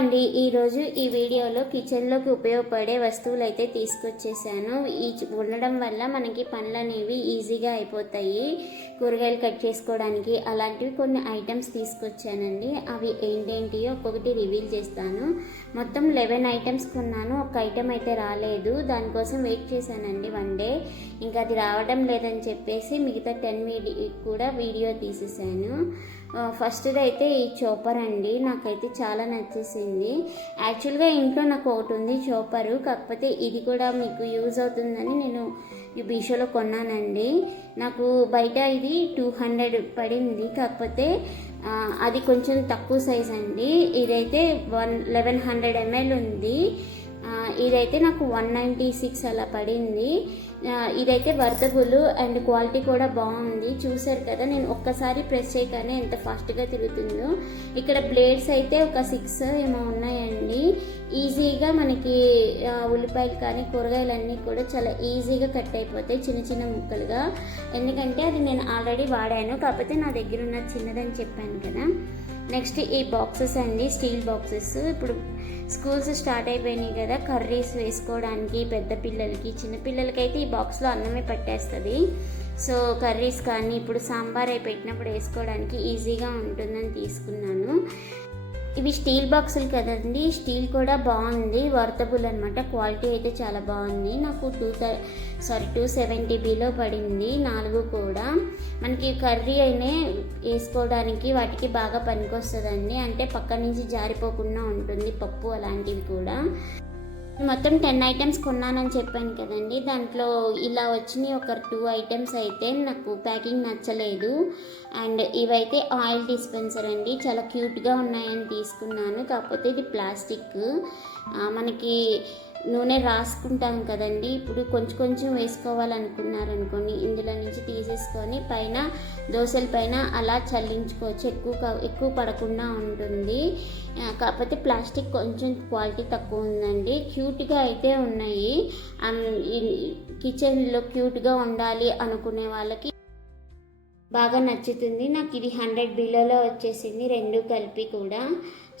అండి, ఈరోజు ఈ వీడియోలో కిచెన్లోకి ఉపయోగపడే వస్తువులు అయితే తీసుకొచ్చేసాను. ఈ ఉండడం వల్ల మనకి పనులు అనేవి ఈజీగా అయిపోతాయి. కూరగాయలు కట్ చేసుకోవడానికి అలాంటివి కొన్ని ఐటమ్స్ తీసుకొచ్చానండి. అవి ఏంటేంటియో ఒక్కొక్కటి రివీల్ చేస్తాను. మొత్తం 11 ఐటమ్స్ కొన్నాను. ఒక ఐటమ్ అయితే రాలేదు, దానికోసం వెయిట్ చేశానండి 1 డే. ఇంకా అది రావడం లేదని చెప్పేసి మిగతా 10 కూడా వీడియో తీసేసాను. ఫస్ట్ది అయితే ఈ చోపర్ అండి, నాకైతే చాలా నచ్చేసింది. యాక్చువల్గా ఇంట్లో నాకు ఒకటి ఉంది చోపరు, కాకపోతే ఇది కూడా మీకు యూజ్ అవుతుందని నేను ఈ మీషోలో కొన్నానండి. నాకు బయట ఇది 200 పడింది, కాకపోతే అది కొంచెం తక్కువ సైజ్ అండి. ఇదైతే 1100 ml ఉంది. ఇదైతే నాకు 196 అలా పడింది. ఇదైతే వర్తబుల్ అండ్ క్వాలిటీ కూడా బాగుంది. చూసారు కదా, నేను ఒక్కసారి ప్రెస్ చేయగానే ఎంత ఫాస్ట్గా తిరుగుతుందో. ఇక్కడ బ్లేడ్స్ అయితే ఒక 6 ఏమో ఉన్నాయండి. ఈజీగా మనకి ఉల్లిపాయలు కానీ కూరగాయలన్నీ కూడా చాలా ఈజీగా కట్ అయిపోతాయి చిన్న చిన్న ముక్కలుగా. ఎందుకంటే అది నేను ఆల్రెడీ వాడాను, కాకపోతే నా దగ్గర ఉన్న చిన్నదని చెప్పాను కదా. నెక్స్ట్ ఈ బాక్సెస్ అండి, స్టీల్ బాక్సెస్. ఇప్పుడు స్కూల్స్ స్టార్ట్ అయిపోయినాయి కదా, కర్రీస్ వేసుకోవడానికి పెద్ద పిల్లలకి చిన్న పిల్లలకి అయితే ఈ బాక్స్లో అన్నమే పట్టేస్తుంది. సో కర్రీస్ కానీ ఇప్పుడు సాంబార్ అయి పెట్టినప్పుడు వేసుకోవడానికి ఈజీగా ఉంటుందని తీసుకున్నాను. ఇవి స్టీల్ బాక్సులు కదండి, స్టీల్ కూడా బాగుంది, వర్తబుల్ అనమాట. క్వాలిటీ అయితే చాలా బాగుంది. నాకు 270 పడింది 4 కూడా. మనకి కర్రీ అయినా వేసుకోవడానికి వాటికి బాగా పనికొస్తుందండి. అంటే పక్క నుంచి జారిపోకుండా ఉంటుంది, పప్పు అలాంటివి కూడా. మొత్తం 10 ఐటమ్స్ కొన్నానని చెప్పాను కదండి, దాంట్లో ఇలా వచ్చినాయి ఒక 2 ఐటమ్స్ అయితే నాకు ప్యాకింగ్ నచ్చలేదు. అండ్ ఇవైతే ఆయిల్ డిస్పెన్సర్ అండి, చాలా క్యూట్గా ఉన్నాయని తీసుకున్నాను. కాకపోతే ఇది ప్లాస్టిక్. మనకి నూనె రాసుకుంటాం కదండి, ఇప్పుడు కొంచెం కొంచెం వేసుకోవాలనుకున్నారనుకోండి, ఇందులో నుంచి తీసేసుకొని పైన దోశల పైన అలా చల్లించుకోవచ్చు. ఎక్కువ పడకుండా ఉంటుంది. కాకపోతే ప్లాస్టిక్ కొంచెం క్వాలిటీ తక్కువ ఉందండి. క్యూట్గా అయితే ఉన్నాయి. కిచెన్లో క్యూట్గా ఉండాలి అనుకునే వాళ్ళకి బాగా నచ్చుతుంది. నాకు ఇది 100 బిలోలో వచ్చేసింది, 2 కలిపి కూడా.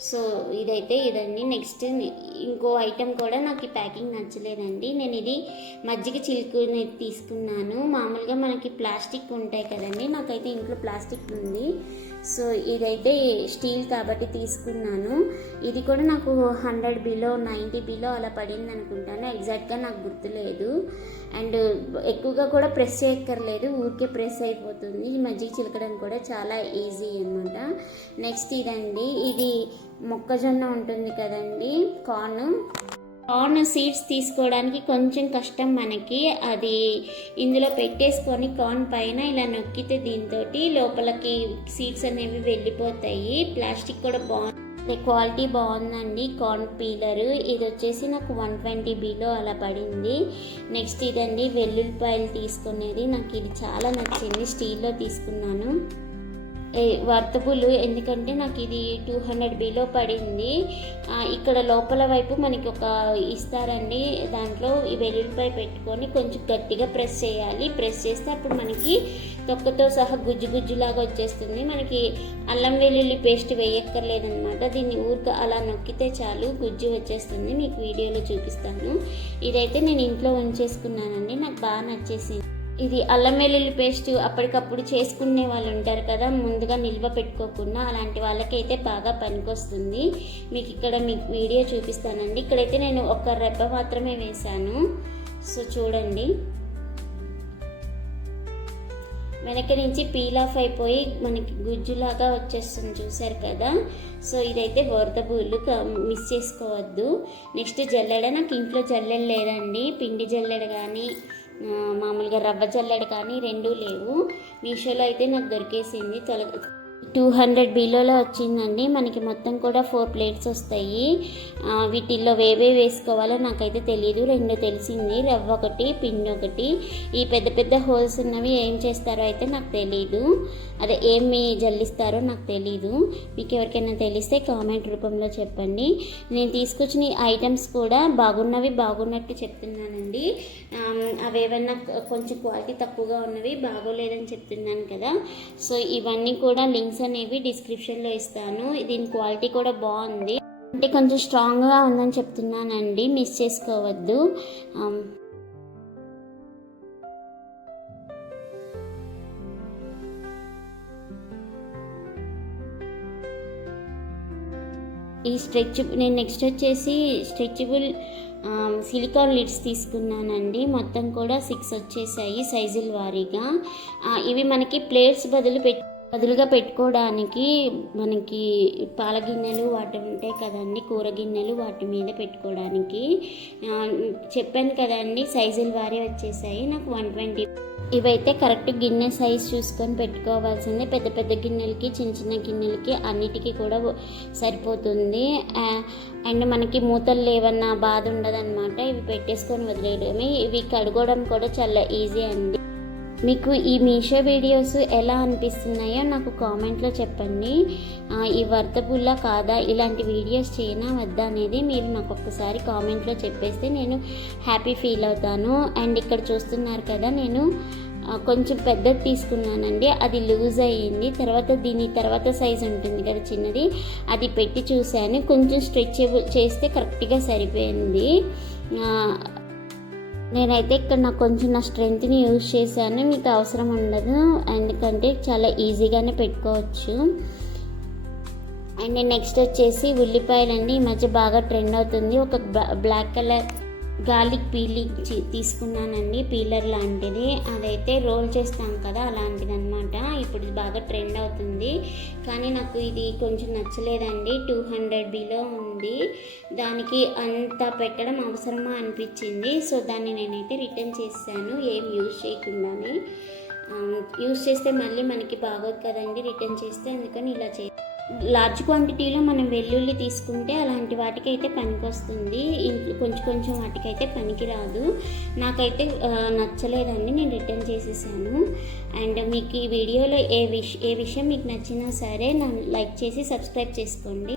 సో ఇదండి. నెక్స్ట్ ఇంకో ఐటెం కూడా నాకు ఈ ప్యాకింగ్ నచ్చలేదండి. నేను ఇది మజ్జిగ చిలుకుని తీసుకున్నాను. మామూలుగా మనకి ప్లాస్టిక్ ఉంటాయి కదండి, నాకైతే ఇంట్లో ప్లాస్టిక్ ఉంది. సో ఇదైతే స్టీల్ కాబట్టి తీసుకున్నాను. ఇది కూడా నాకు 100 బిలో 90 బిలో అలా పడింది అనుకుంటాను, ఎగ్జాక్ట్గా నాకు గుర్తులేదు. అండ్ ఎక్కువగా కూడా ప్రెస్ చేయక్కర్లేదు, ఊరికే ప్రెస్ అయిపోతుంది. ఈ మజ్జిగ చిలకడం కూడా చాలా ఈజీ అనమాట. నెక్స్ట్ ఇదండి, ఇది మొక్కజొన్న ఉంటుంది కదండి, కార్న్ సీడ్స్ తీసుకోవడానికి కొంచెం కష్టం మనకి. అది ఇందులో పెట్టేసుకొని కార్న్ పైన ఇలా నొక్కితే దీంతో లోపలికి సీడ్స్ అనేవి వెళ్ళిపోతాయి. ప్లాస్టిక్ కూడా బాగుంది, క్వాలిటీ బాగుందండి. కార్న్ పీలర్ ఇది వచ్చేసి నాకు 120 బిలో అలా పడింది. నెక్స్ట్ ఇదండి, వెల్లుల్లిపాయలు తీసుకునేది. నాకు ఇది చాలా నచ్చింది, స్టీల్లో తీసుకున్నాను. వర్తబుల్, ఎందుకంటే నాకు ఇది 200 బిలో పడింది. ఇక్కడ లోపల వైపు మనకి ఒక ఇస్తారండి, దాంట్లో ఈ వెల్లుల్లిపాయ పెట్టుకొని కొంచెం గట్టిగా ప్రెస్ చేయాలి. ప్రెస్ చేస్తే అప్పుడు మనకి తొక్కతో సహా గుజ్జులాగా వచ్చేస్తుంది. మనకి అల్లం వెల్లుల్లి పేస్ట్ వేయక్కర్లేదనమాట. దీన్ని ఊరిక అలా నొక్కితే చాలు, గుజ్జు వచ్చేస్తుంది. మీకు వీడియోలో చూపిస్తాను. ఇదైతే నేను ఇంట్లో ఉంచేసుకున్నానండి, నాకు బాగా నచ్చేసింది. ఇది అల్లం వెల్లుల్లి పేస్ట్ అప్పటికప్పుడు చేసుకునే వాళ్ళు ఉంటారు కదా, ముందుగా నిల్వ పెట్టుకోకుండా, అలాంటి వాళ్ళకైతే బాగా పనికొస్తుంది. మీకు వీడియో చూపిస్తానండి. ఇక్కడైతే నేను ఒక రెబ్బ మాత్రమే వేశాను. సో చూడండి, వెనక నుంచి పీల్ ఆఫ్ అయిపోయి మనకి గుజ్జులాగా వచ్చేస్తుంది, చూసారు కదా. సో ఇదైతే వర్తబుల్, మిస్ చేసుకోవద్దు. నెక్స్ట్ జల్లెడ, నాకు ఇంట్లో జల్లెడ లేదండి. పిండి జల్లెడ కానీ మామూలుగా రవ్వ జల్లెడ కానీ 2 లేవు. మీషోలో అయితే నాకు దొరికేసింది. 200 బిలోలో వచ్చిందండి. మనకి మొత్తం కూడా 4 ప్లేట్స్ వస్తాయి. వీటిల్లో వేసుకోవాలో నాకైతే తెలియదు, 2 తెలిసింది, రవ్వ ఒకటి పిండి ఒకటి. ఈ పెద్ద హోల్స్ ఉన్నవి ఏం చేస్తారో అయితే నాకు తెలీదు, అదే ఏమి జల్లిస్తారో నాకు తెలీదు. మీకు ఎవరికైనా తెలిస్తే కామెంట్ రూపంలో చెప్పండి. నేను తీసుకొచ్చిన ఐటమ్స్ కూడా బాగున్నట్టు చెప్తున్నానండి. అవేవన్నా కొంచెం క్వాలిటీ తక్కువగా ఉన్నవి బాగోలేదని చెప్తున్నాను కదా. సో ఇవన్నీ కూడా లింక్స్ అనేవి డిస్క్రిప్షన్లో ఇస్తాను. దీని క్వాలిటీ కూడా బాగుంది. అంటే కొంచెం స్ట్రాంగ్గా ఉందని చెప్తున్నానండి, మిస్ చేసుకోవద్దు. ఈ నేను నెక్స్ట్ వచ్చేసి స్ట్రెచబుల్ సిలికాన్ లిడ్స్ తీసుకున్నానండి. మొత్తం కూడా 6 వచ్చేసాయి సైజుల వారీగా. ఇవి మనకి ప్లేట్స్ బదులుగా పెట్టుకోవడానికి, మనకి పాల గిన్నెలు వాటి ఉంటాయి కదండి, కూర గిన్నెలు, వాటి మీద పెట్టుకోవడానికి. చెప్పాను కదండి సైజుల వారీ వచ్చేసాయి నాకు 120. ఇవైతే కరెక్ట్ గిన్నె సైజ్ చూసుకొని పెట్టుకోవాల్సిందే. పెద్ద పెద్ద గిన్నెలకి, చిన్న చిన్న గిన్నెలకి అన్నిటికీ కూడా సరిపోతుంది. అండ్ మనకి మూతలు లేవన్న బాధ ఉండదన్నమాట. ఇవి పెట్టేసుకొని వదిలేయడమే. ఇవి కడుగోవడం కూడా చాలా ఈజీ అండి. మీకు ఈ మీషో వీడియోస్ ఎలా అనిపిస్తున్నాయో నాకు కామెంట్లో చెప్పండి. ఈ వర్తబుల్లా కాదా, ఇలాంటి వీడియోస్ చేయనా వద్దా అనేది మీరు నాకు ఒక్కసారి కామెంట్లో చెప్పేస్తే నేను హ్యాపీ ఫీల్ అవుతాను. అండ్ ఇక్కడ చూస్తున్నారు కదా, నేను కొంచెం పెద్దది తీసుకున్నానండి, అది లూజ్ అయ్యింది. దీని తర్వాత సైజ్ ఉంటుంది కదా చిన్నది, అది పెట్టి చూశాను. కొంచెం స్ట్రెచబుల్ చేస్తే కరెక్ట్గా సరిపోయింది. నేనైతే ఇక్కడ నాకు కొంచెం నా స్ట్రెంగ్త్ని యూజ్ చేశాను. మీకు అవసరం ఉండదు, ఎందుకంటే చాలా ఈజీగానే పెట్టుకోవచ్చు. అండ్ నెక్స్ట్ వచ్చేసి ఉల్లిపాయలండి. ఈ మధ్య బాగా ట్రెండ్ అవుతుంది. ఒక బ్లాక్ కలర్ గార్లిక్ పీలింగ్ తీసుకున్నానండి, పీలర్ లాంటిది. అదైతే రోల్ చేస్తాం కదా, అలాంటిది అనమాట. ఇప్పుడు బాగా ట్రెండ్ అవుతుంది, కానీ నాకు ఇది కొంచెం నచ్చలేదండి. 200 బిలో ఉంది, దానికి అంత పెట్టడం అవసరమా అనిపించింది. సో దాన్ని నేనైతే రిటర్న్ చేశాను, ఏం యూజ్ చేయకుండానే. యూజ్ చేస్తే మళ్ళీ మనకి బాగోదు కదండి రిటర్న్ చేస్తే, అందుకని ఇలా లార్జ్ క్వాంటిటీలో మనం వెల్లుల్లి తీసుకుంటే అలాంటి వాటికైతే పనికి వస్తుంది. కొంచెం కొంచెం వాటికైతే పనికి రాదు. నాకైతే నచ్చలేదండి, నేను రిటర్న్ చేసేసాను. అండ్ మీకు ఈ వీడియోలో ఏ విషయం మీకు నచ్చినా సరే నన్ను లైక్ చేసి సబ్స్క్రైబ్ చేసుకోండి.